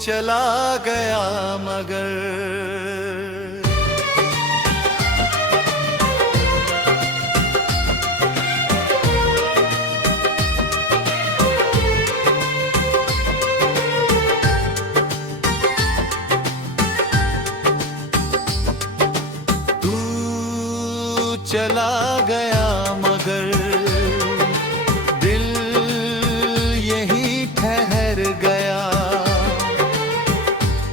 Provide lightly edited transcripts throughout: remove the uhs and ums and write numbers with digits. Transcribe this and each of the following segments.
चला गया मगर तू चला गया मगर दिल यहीं ठहर गया।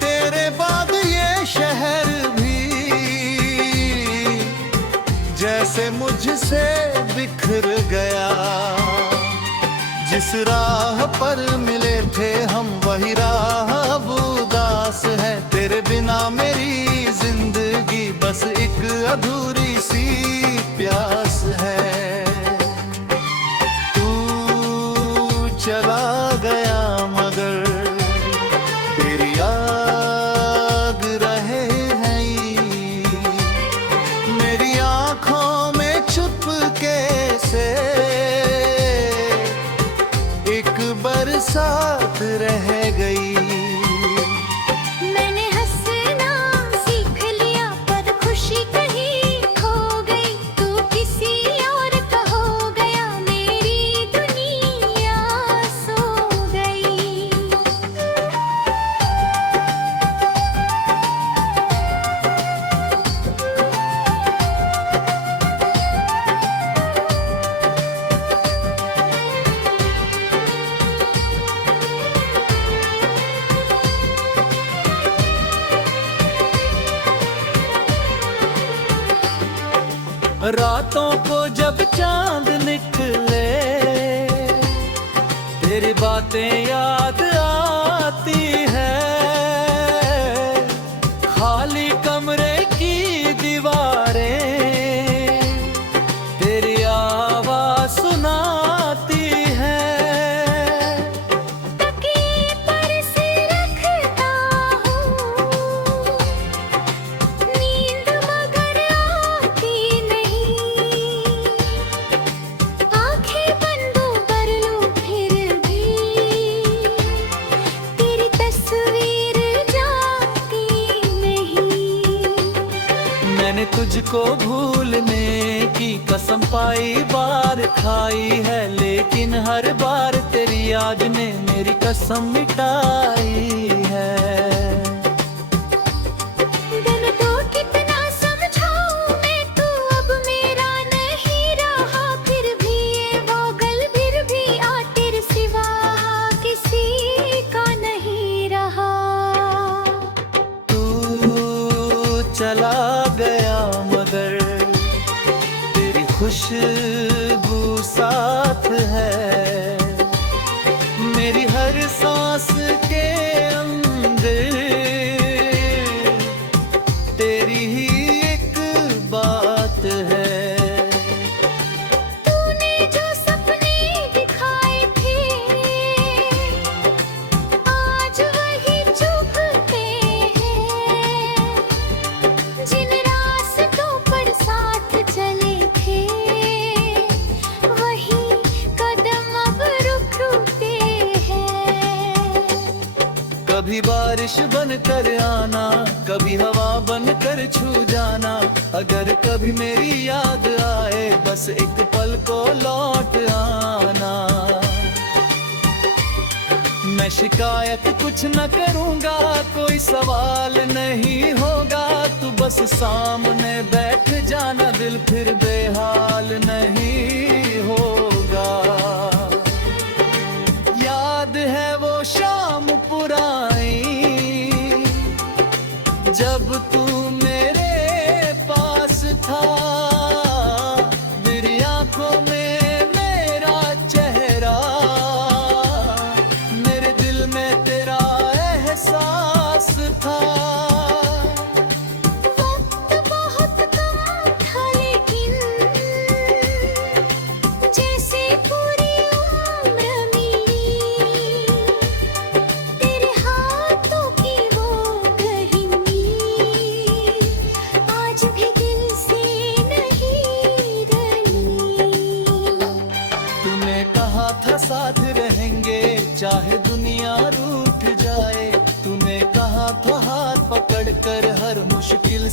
तेरे बाद ये शहर भी जैसे मुझसे बिखर गया। जिस राह पर मिले थे हम वही राह अब उदास है। तेरे बिना मेरी जिंदगी बस एक अधूरी सी प्यास है। तू चला गया मगर तेरी याद रहे हैं मेरी आँखों में चुपके से। एक बरसात रह गई। मैंने हंसना सीख लिया पर खुशी कहीं खो गई। तू किसी और का हो गया मेरी दुनिया सो गई। रातों को जब चांद निकले तेरी बातें याद आती है। खाली कमरे की दीवारें तेरी आवाज सुनाती है। तकिए पर सिर रखता हूँ नींद मगर आती नहीं। आंखें बंद कर लूं फिर भी तेरी तस्वीर जाती नहीं। मैंने तुझको भूलने की कसम पाई बार खाई है। लेकिन हर बार तेरी याद ने मेरी कसम मिटाई है। दिल तो कितना समझाऊं मैं तू अब मेरा नहीं रहा। फिर भी ये पागल फिर भी आ तेरे सिवा किसी का नहीं रहा। तू चला गया मगर तेरी खुशबू साथ है। मेरी हर सांस के अंदर तेरी ही एक बात है। तूने जो सपने दिखाए थे आज वही चुभते हैं। जिन रास्तों पर साथ चले थे वही कदम अब रुकते हैं। कभी बारिश बनकर आना कभी हवा बनकर छू जाना। अगर कभी मेरी याद आए बस एक पल को लौट आना। मैं शिकायत कुछ न करूंगा कोई सवाल नहीं होगा। तू बस सामने बैठ जाना दिल फिर बेहाल नहीं होगा। याद है वो शाम पुरानी जब तू मेरे पास था। मेरी आंखों में मेरा चेहरा मेरे दिल में तेरा एहसास था। वक्त बहुत कम था लेकिन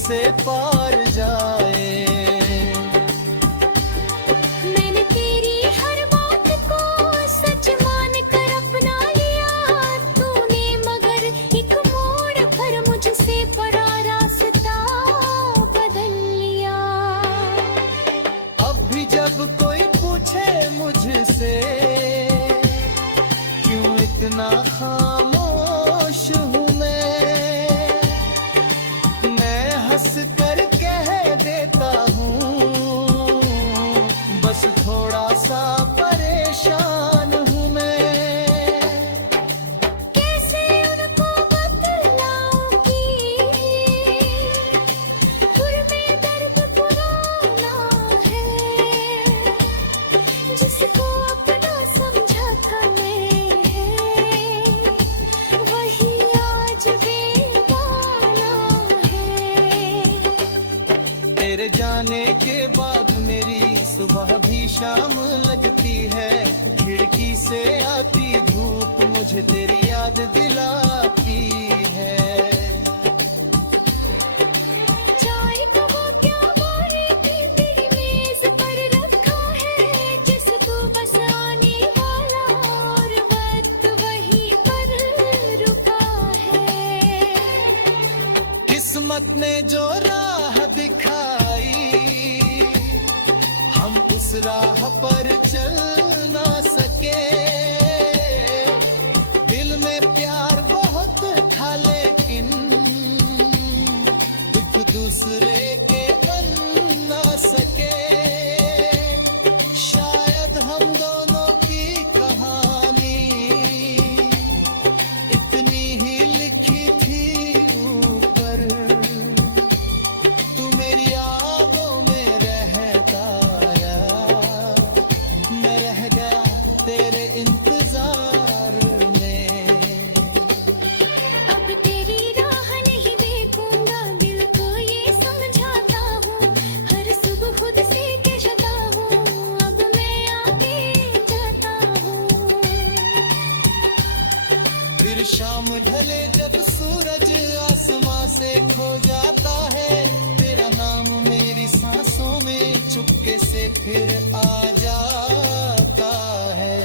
से पार जाए। मैंने तेरी हर बात को सच मान कर अपना लिया, तूने मगर एक मोड़ पर मुझसे परा रास्ता बदल लिया। अब भी जब कोई पूछे मुझसे क्यों इतना खामोश हूँ मैं हंस कर कह देता हूँ बस थोड़ा सा परेशान हूँ मैं। कैसे उनको बतलाऊंगी खुर में दर्द पुराना है, जिसको अपना समझा था मैं वही आज बेगाना है। तेरे जाने के बाद मेरी सुबह भी शाम लगती है, खिड़की से आती धूप मुझे तेरी याद दिलाती है। चाय का वो क्या बारी थी तेरी मेज पर रखा है, जिस तू बस आने वाला और वक्त वहीं पर रुका है। किस्मत ने जो राह दिखाई हम उस राह पर चल ना सके। दिल में प्यार बहुत था लेकिन एक दूसरे के बन ना सके। शायद हम दोनों की कहानी इतनी ही लिखी थी ऊपर, तू मेरी यादों में रहता रहा, मैं रह गया तेरे इंतजार में। अब तेरी राह नहीं देखूंगा, दिल को ये समझाता हूँ, हर सुबह खुद से कहता हूँ अब मैं आगे जाता हूँ। फिर शाम ढले जब सूरज आसमां से खो जाता है, तेरा नाम मेरी सांसों में चुपके से फिर आ जाता है।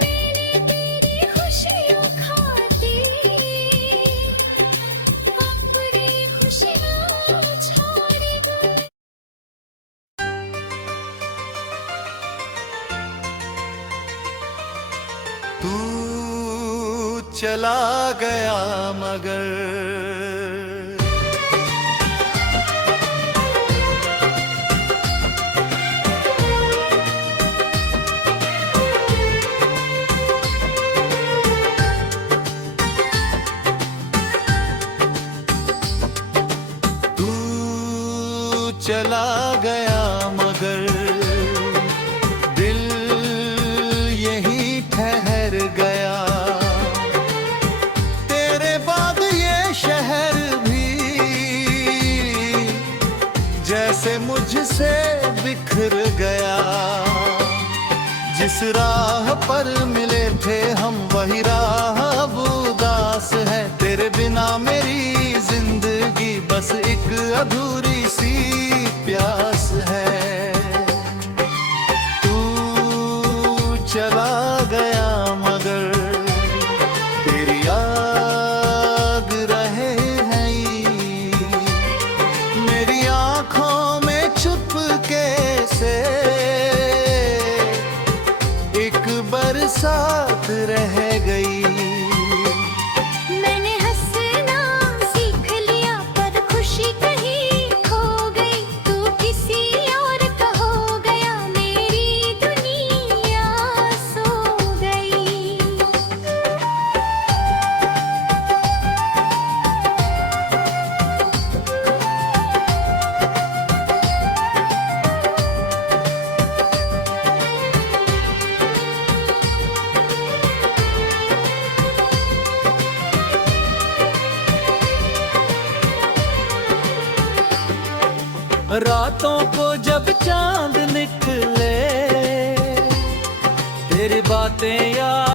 मैंने तेरी खुशियों खातिर अपनी खुशियाँ छोड़ दी। तू चला गया मगर तू चला गया मगर दिल यहीं ठहर गया। तेरे बाद ये शहर भी जैसे मुझसे बिखर गया। जिस राह पर मिले थे हम वही राह अब उदास है। तेरे बिना मेरी जिंदगी बस एक अधूरी सी प्यास है। तू चला गया मगर तेरी याद रहे है मेरी आँखों में चुपके से एक बरसात रह गई। मैंने हंसना सीख लिया पर खुशी कहीं खो गई। तू किसी और का हो गया, मेरी दुनिया सो गई। रातों को जब चांद निकले तेरी बातें याद